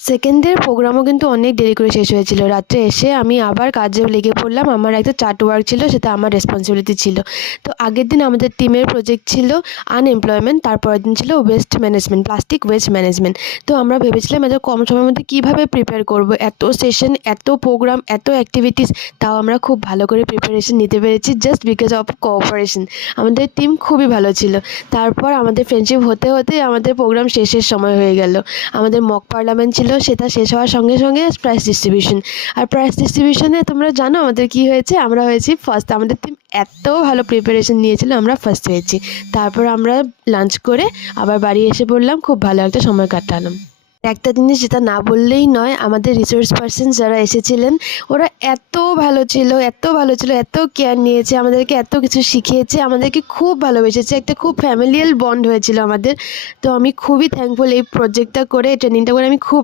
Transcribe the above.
Second ডের প্রোগ্রামও কিন্তু অনেক দেরি করে শেষ হয়েছিল। রাত্রে এসে আমি আবার কাজে লেগে পড়লাম। আমার একটা চার্ট ওয়ার্ক ছিল, সেটা আমার রেসপন্সিবিলিটি ছিল। তো আগের দিন আমাদের টিমের প্রজেক্ট ছিল আনএমপ্লয়মেন্ট, তারপরের দিন ছিল waste management, plastic waste management. তো আমরা ভেবেছিলাম এত কম সময়ের মধ্যে কীভাবে প্রিপেয়ার করব, এত সেশন, এত প্রোগ্রাম, এত অ্যাক্টিভিটিস, তাও আমরা খুব ভালো করে প্রিপারেশন নিতে পেরেছি জাস্ট বিকজ অফ কোঅপারেশন। আমাদের টিম খুবই ভালো ছিল। তারপর আমাদের ফ্রেন্ডশিপ হতে হতে আমাদের প্রোগ্রাম শেষের সময় হয়ে গেল। আমাদের মক পার্লামেন্ট ছিল, সেটা শেষ হওয়ার সঙ্গে সঙ্গে প্রাইজ ডিস্ট্রিবিউশন। আর প্রাইজ ডিস্ট্রিবিউশনে তোমরা জানো আমাদের কি হয়েছে, আমরা হয়েছি ফার্স্ট। আমাদের টিম এত ভালো প্রিপারেশন নিয়েছিল, আমরা ফার্স্ট হয়েছি। তারপর আমরা লাঞ্চ করে আবার বাড়ি এসে পড়লাম, খুব ভালো একটা সময় কাটালাম। একটা জিনিস যেটা না বললেই নয়, আমাদের রিসোর্স পার্সন যারা এসেছিলেন ওরা এত ভালো ছিল, এত ভালো ছিল, এত কেয়ার নিয়েছে, আমাদেরকে এত কিছু শিখিয়েছে, আমাদেরকে খুব ভালোবেসেছে, একটা খুব ফ্যামিলিয়াল বন্ড হয়েছিল আমাদের। তো আমি খুবই থ্যাঙ্কফুল এই প্রজেক্টটা করে, এই ট্রেনিংটা করে আমি খুব